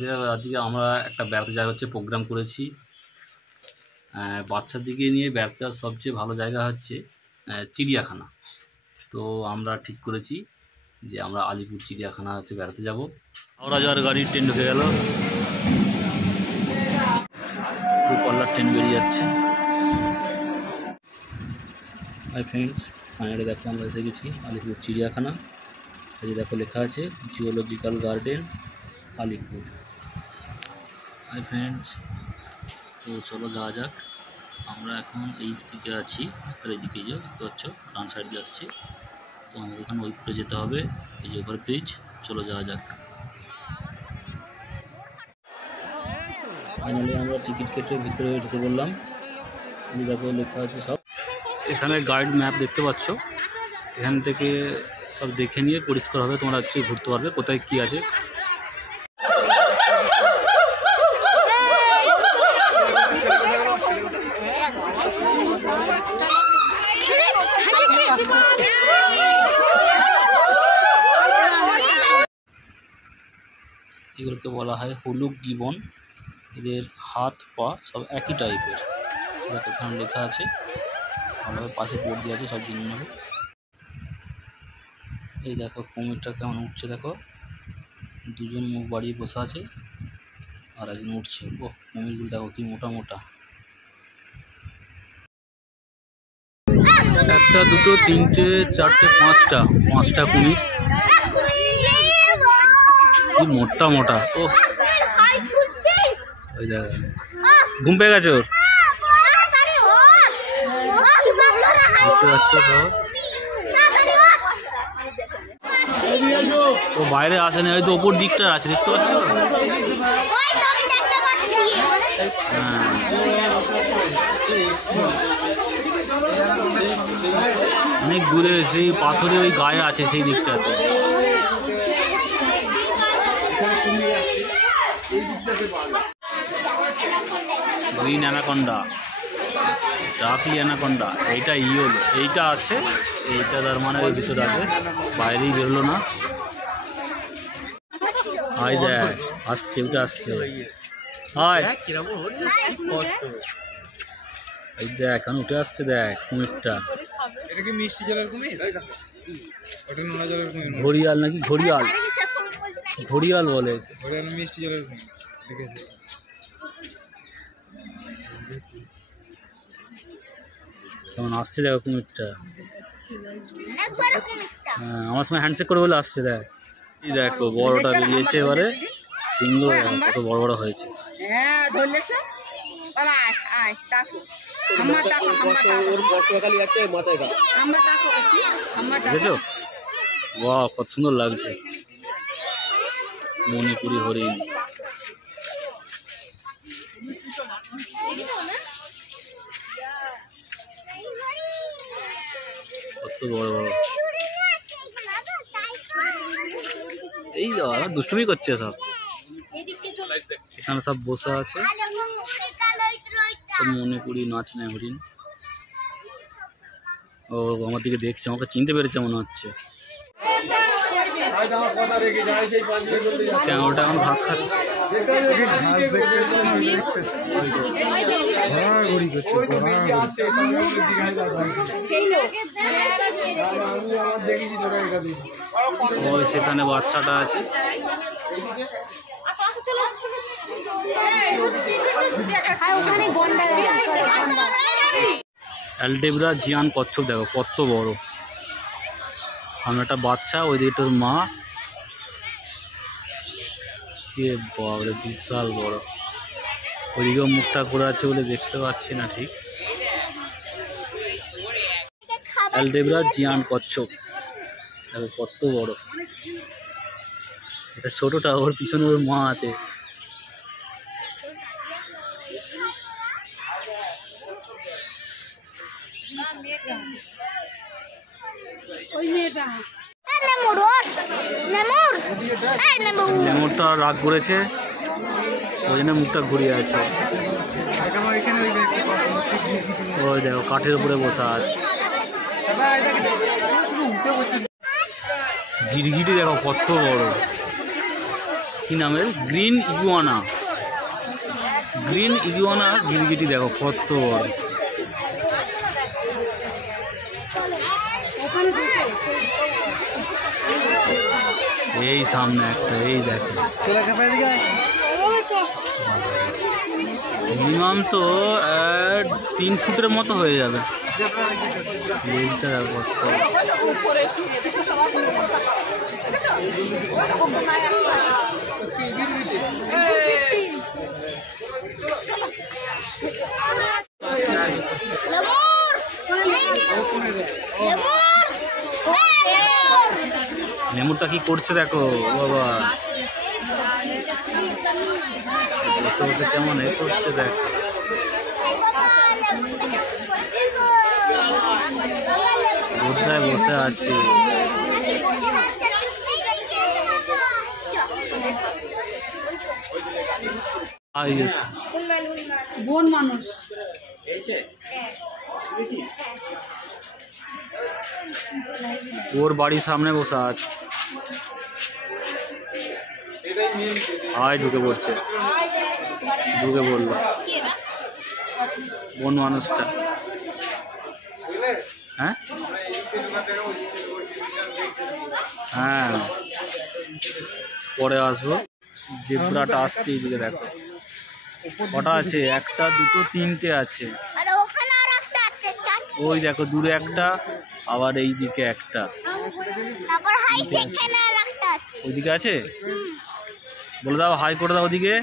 আজকে আমরা একটা বেড়াতে যাওয়ার প্রোগ্রাম করেছি। বাচ্চাদেরকে নিয়ে বেড়াতে যাওয়ার সবচেয়ে ভালো জায়গা হচ্ছে চিড়িয়াখানা। তো আমরা ঠিক করেছি যে আমরা আলিপুর চিড়িয়াখানা বেড়াতে যাব। হাওড়া যাওয়ার গাড়ির ট্রেন ঢুকে গেল, দূরপাল্লার ট্রেন বেরিয়ে যাচ্ছে। হাই ফ্রেন্ডস, ফাইনালি দেখো আমরা এসে গেছি আলিপুর চিড়িয়াখানা। এই দেখো লেখা আছে zoological garden Alipore. Hi friends, তো চলো যাওয়া যাক। আমরা এখন এই দিকে আছি, তার এইদিকে যাও দেখতে পাচ্ছ, ডান সাইড দিয়ে আসছি। তো আমাদের এখানে ওই ফুটে যেতে হবে, এই যে ওভার ব্রিজ। চলো যাওয়া যাক। ফাইনালি আমরা টিকিট কেটে ভিতরে ঢুকে বললাম। এই দেখো লেখা আছে সব, এখানে গাইড ম্যাপ দেখতে পাচ্ছ। এখান থেকে সব দেখে নিয়ে পরিষ্কার হবে, তোমরা অ্যাকচুয়ালি ঘুরতে পারবে কোথায় কী আছে। এগুলোকে বলা হয় হলুক গিবন। এদের হাত পা সব একই টাইপের, এখানে লেখা আছে, ভালোভাবে পাশে বোর্ড দিয়ে আছে সব জিনিস নেবে। এই দেখো কুমিরটা কেমন উঠছে, দেখো দুজন মুখ বাড়িয়ে বসে আছে আর একজন উঠছে। ও কুমিরগুলো দেখো কি মোটা মোটা, একটা দুটো তিনটে চারটে পাঁচটা কুমির, কি মোটা মোটা। ও ওই দেখ, ঘুম পেয়ে গেছে ওর, দেখতে পাচ্ছ তো। ও বাইরে আসেনি, হয়তো ওপর দিকটা আছে, দেখতে পাচ্ছ। হ্যাঁ, অনেক দূরে সেই পাথরে ওই গায়ে আছে সেই দিকটাতে। গ্রিন অ্যানাকন্ডা, ডার্কলি অ্যানাকন্ডা, এইটা ইয়েলো, এইটা আছে, এইটা তার মানে ওই ভিতরে আছে, বাইরেই বেরোলো না। হাই দেখ আসছে, ওটা আসছে। হাই, এই দেখ এখন উঠে আসছে, দেখ কুমিরটা। ঘড়িয়াল নাকি, ঘড়িয়াল, ঘড়িয়াল বলে। কেমন আসছে দেখো কুমিরটা। হ্যাঁ, আমার সময় হ্যান্ডশেক করে বলে আসছে। দেখ এই দেখো বড়টা বেরিয়েছে, এবারে সিংহ কত বড় বড় হয়েছে। দেখেছো, বাহ কত সুন্দর লাগছে। মণিপুরি হরিণ, কত বড় বড়। এই দুষ্টুমি করছে সব, এখানে সব বসে আছে, মণিপুরি নাচ নেয় হরিণ। ও আমার দিকে দেখছে, আমাকে চিনতে পেরেছে মনে হচ্ছে। ক্যামেরাটা এখন ঘাস খাচ্ছে। ওই সেখানে বাচ্চাটা আছে। অ্যালডেব্রা জিয়ান কচ্ছপ দেখো কত বড়, সামনে একটা বাচ্চা, ওই দিকটার মা। এ বাবা বিশাল বড়, ওইদিকেও মুখটা করে আছে বলে দেখতে পাচ্ছি না ঠিক। অ্যালডেব্রা জিয়ান কচ্ছপ দেখো কত বড়। এটা ছোটটা, ওর পিছনে ওর মা আছে। নেমরটা রাগ করেছে, ওই জন্য মুখটা ঘুরিয়ে আছে। ওই দেখো কাঠের উপরে বসা আছে। গিরগিটি দেখো কত বড়, কি নামের গ্রিন ইগুয়ানা। গ্রিন ইগুয়ানা গিরগিটি দেখো কত বড়। এই সামনে একটা, এই দেখো মিনিমাম তো 3 ফুটের মতো হয়ে যাবে। লেজটা দেখো লেমুরটা কি করছে দেখো বাবা, বসে বসে কেমন এ করছে দেখ। কোথায় বসে আছে বন মানুষ। ওর বাড়ির সামনে বসে আছে, আয় ঢুকে পড়ছে, ঢুকে পড়লো বন মানুষটা। হ্যাঁ হ্যাঁ পরে আসবো। জেব্রাটা আসছে এইদিকে দেখো, কটা আছে? 1 2 3টে আছে। ওই দেখো দূরে একটা, আবার এই দিকে একটা, ওইদিকে আছে। বলে দাও হাই করে দাও ওদিকে।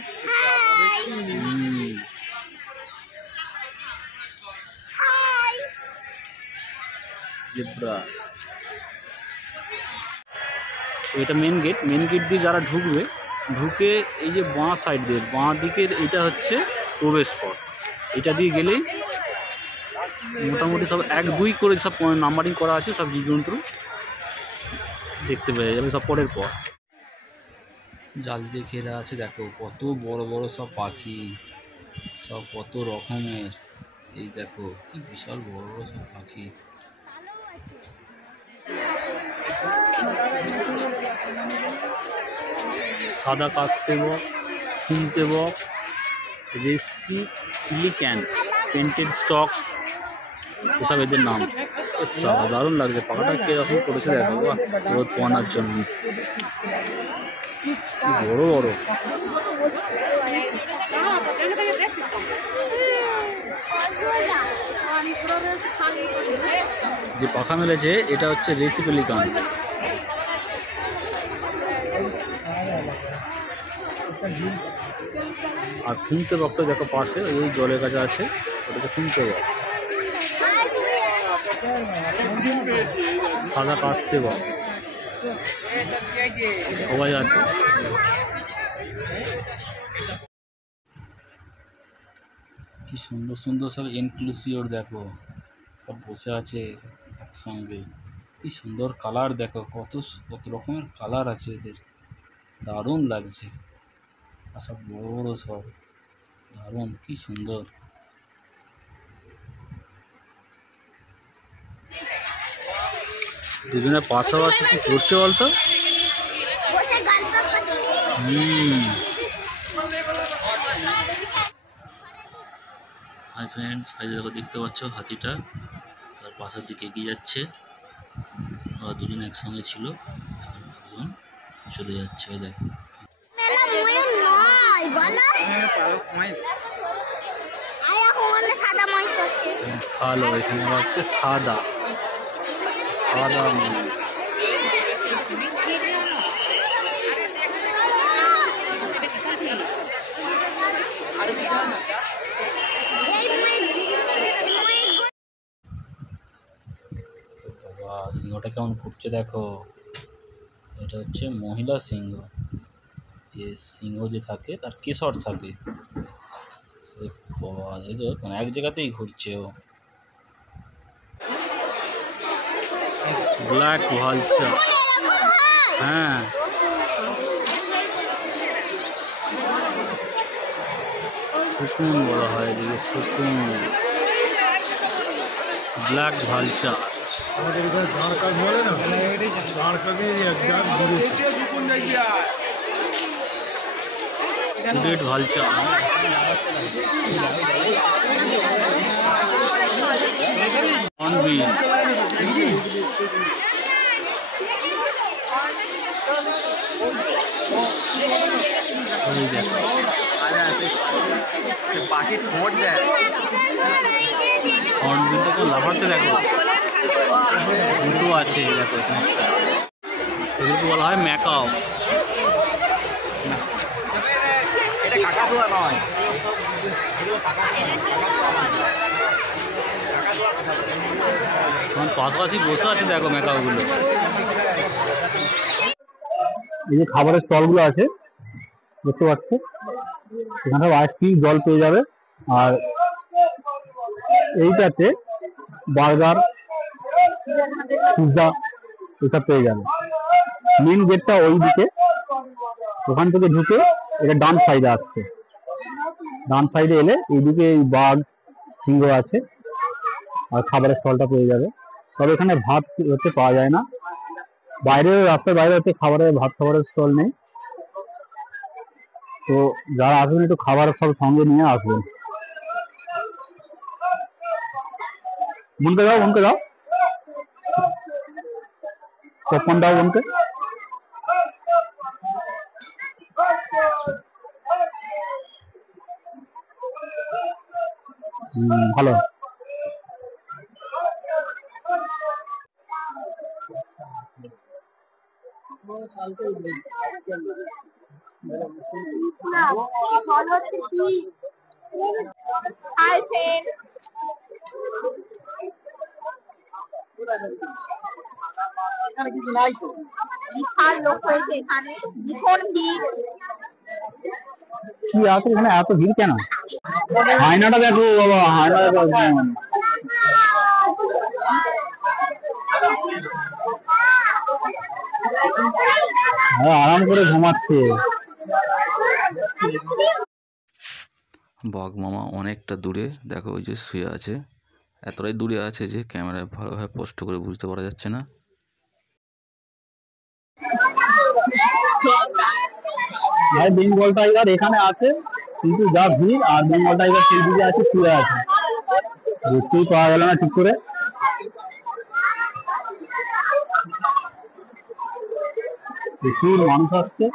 জেব্রা। এটা মেন গেট, মেন গেট দিয়ে যারা ঢুকবে, ঢুকে এই যে বাঁ সাইড দিয়ে, বাঁ দিকের এটা হচ্ছে প্রবেশ পথ। এটা দিয়ে গেলেই মোটামুটি সব 1 2 করে সব নাম্বারিং করা আছে, সব জীবজন্তু দেখতে পেয়ে যাবে সব পরের পর। জাল দিয়ে ঘেরা আছে দেখো, কত বড় বড় সব পাখি, সব কত রকমের। এই দেখো কি বিশাল বড় বড় সব পাখি। সাদা কাস্তে বক, খুনতে বক, রেসি পিলিক্যান, পেন্টেড স্টক, এসব এদের নাম। দারুণ লাগছে, পাখাটা কিরকম করেছে দেখো রোদ পোয়ানোর জন্য। কি বড় বড়। যে পাখা মেলেছে এটা হচ্ছে রেসি পেলিকান। আর খুনতে বকটা দেখো পাশে, ওই জলের কাছে আছে, ওটাকে খুনতে বক। সাদা কাস্তে বক সবাই আছে। কি সুন্দর সুন্দর সব ইনক্লুসিওর দেখো, সব বসে আছে একসঙ্গে। কি সুন্দর কালার দেখো, কত কত রকমের কালার আছে এদের, দারুণ লাগছে। আর সব বড় বড় সব, দারুণ কি সুন্দর। দুজনের পাশাপাশি কি করছে বলতো? হাই ফ্রেন্ডস, হাই দেখো, দেখতে পাচ্ছ হাতিটা তার পাশের দিকে এগিয়ে যাচ্ছে। ওরা দুজন একসঙ্গে ছিল, একজন চলে যাচ্ছে। ওই দেখো ভালো, এখানে হচ্ছে সাদা সাদা সিংহটা কেমন ফুটছে দেখো। এটা হচ্ছে মহিলা সিংহ, যে সিংহ যে থাকে তার কেশর থাকে। এই যে এক জায়গাতেই ঘুরছে ও। ব্ল্যাক ভালচার, হ্যাঁ সুকুন বলা হয় এদিকে, সুকুন ব্ল্যাক ভালচার। আমাদের এখানে ধান কাজ বলে না, ধান কাজে এক জাত ঘুরেছে। Great vulture. হর্নবিল। এই দেখো হর্নবিলটা তো লাফাচ্ছে দেখো, জুতো আছে দেখো এখানে। এগুলোকে বলা হয় ম্যাকাও। এখন পাশাপাশি বসে আছে দেখো ম্যাকাওগুলো। এই যে খাবারের স্টলগুলো আছে দেখতে পাচ্ছ, এখানে আইসক্রিম জল পেয়ে যাবে, আর এইটাতে বার্গার পিৎজা এসব পেয়ে যাবে। মেন গেটটা ওই দিকে, ওখান থেকে ঢুকে এটা ডান সাইডে আসছে। ডান সাইডে এলে এইদিকে এই বাঘ সিংহ আছে আর খাবারের স্টলটা পেয়ে যাবে। তবে এখানে ভাত হচ্ছে পাওয়া যায় না, বাইরে রাস্তার বাইরে হচ্ছে ভাত খাবারের স্টল নেই। তো যারা আসবেন একটু খাবার সব সঙ্গে নিয়ে আসবেন। বোনকে দাও পপকর্ন দাও বোনকে। ভালো। হাই ফ্রেন্ড, বিশাল লোক হয়েছে এখানে, ভীষণ ভিড়। কি আছে এখানে এত ভিড় কেন? হায়নাটা দেখো বাবা, হায়নাটা দেখো। আরাম করে ঘুমাচ্ছে। বাঘ মামা অনেকটা দূরে দেখো, ওই যে শুয়ে আছে, এতটাই দূরে আছে যে ক্যামেরায় ভালোভাবে স্পষ্ট করে বুঝতে পারা যাচ্ছে না। বেঙ্গল টাইগার এখানে আছে, কিন্তু যা ভিড়, আর বেঙ্গল টাইগার সেই দিকে আছে, শুয়ে আছে, দেখতেই পাওয়া গেল না ঠিক করে। প্রচুর মানুষ আসছে,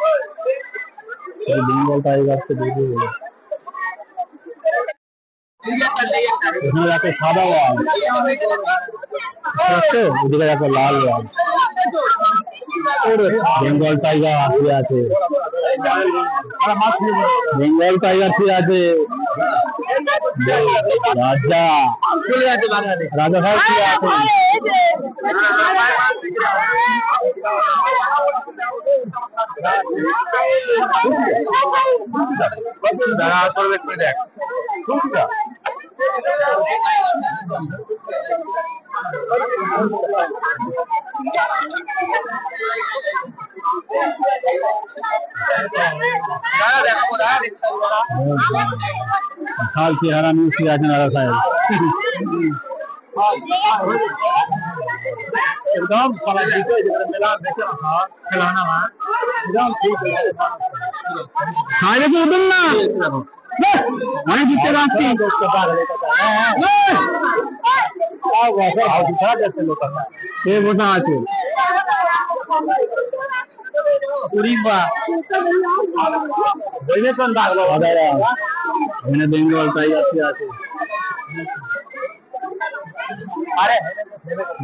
বেঙ্গল টাইগারকে দেখে গেল। এখানে দেখো সাদা বাঘ, ওদিকে দেখো লাল বাঘ। বেঙ্গল টাইগার শুয়ে আছে, বেঙ্গল টাইগার শুয়ে আছে। রাজা রাজা ভাই শুয়ে আছে। বিশাল চেহারা নিয়ে শুয়ে আছেন দাদা সাহেব। एकदम উঠুন না, অনেক দিতে পারছি। কে বসা আছে? বেঙ্গল টাইগার আছে,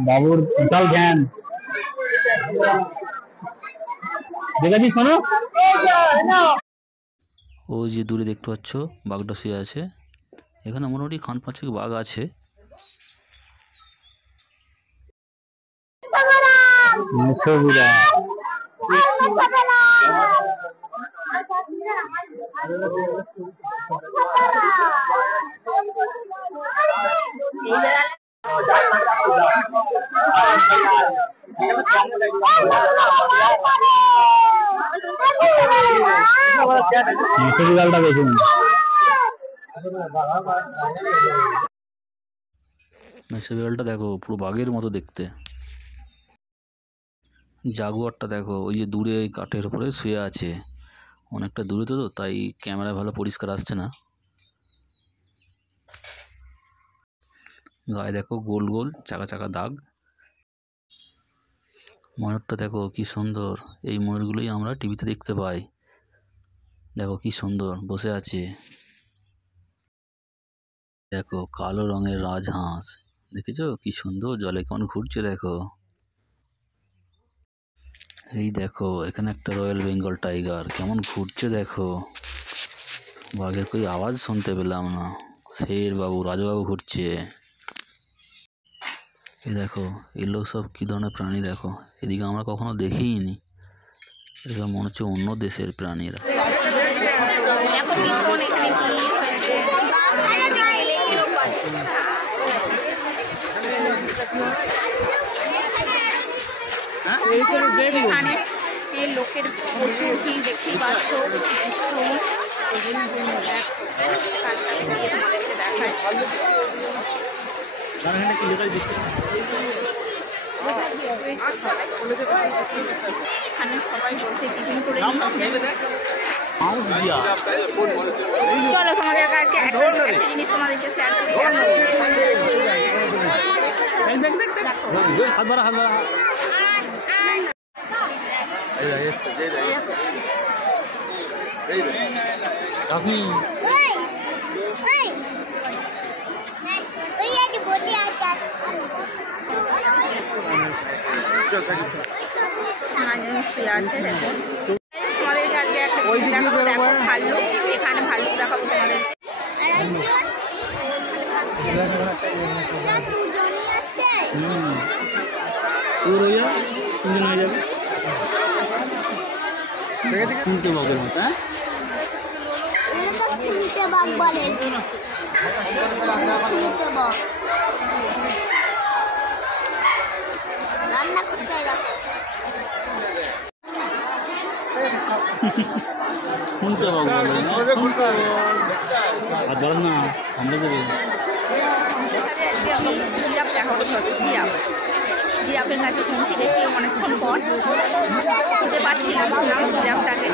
বাবুর বিশাল জ্ঞান দেখেছি। শোনো, ওই যে দূরে দেখতে পাচ্ছ বাঘটা শুয়ে আছে। এখানে মোটামুটি খান পাঁচেক বাঘ আছে। বিড়ালটা দেখুন, মেসে বিড়ালটা দেখো পুরো বাঘের মতো দেখতে। জাগুয়ারটা দেখো ওই যে দূরে ওই কাঠের উপরে শুয়ে আছে, অনেকটা দূরে তো তাই ক্যামেরায় ভালো পরিষ্কার আসছে না। গায়ে দেখো গোল গোল চাকা চাকা দাগ। ময়ূরটা দেখো কি সুন্দর, এই ময়ূরগুলোই আমরা টিভিতে দেখতে পাই। দেখো কি সুন্দর বসে আছে। দেখো কালো রঙের রাজহাঁস, দেখেছো কি সুন্দর জলে কেমন ঘুরছে দেখো। এই দেখো এখানে একটা রয়্যাল বেঙ্গল টাইগার কেমন ঘুরছে দেখো। বাঘের কই আওয়াজ শুনতে পেলাম না। শের বাবু রাজাবাবু ঘুরছে। এই দেখো এগুলো সব কী ধরনের প্রাণী দেখো, এদিকে আমরা কখনো দেখিনি। এগুলো মনে হচ্ছে অন্য দেশের প্রাণীরা। দেখো ভীষণ এখানে কি হয়েছে। এখানে এই লোকের প্রচুর ভিড় দেখতেই পাচ্ছ। ভীষণ তোমাদেরকে দেখায়। এখানে সবাই বলতে টিফিন করে নিচ্ছে। চলো তোমাদের কাছে একটা জিনিস তোমাদেরকে শেয়ার করি। শুয়ে আছে দেখো। তোমাদেরকে আজকে একটা জিনিস দেখাবো। দেখো ভাল্লুক, এখানে ভাল্লুক দেখাবো তোমাদের। রান্না করতে শুনতে পাবো না আমরা দেবে। আমি জিরাফ দেখাবো। জিরাফ, জিরাফের কাছে পৌঁছে গেছি অনেকক্ষণ পর। খুঁজে পাচ্ছিলাম না জিরাফটাকে।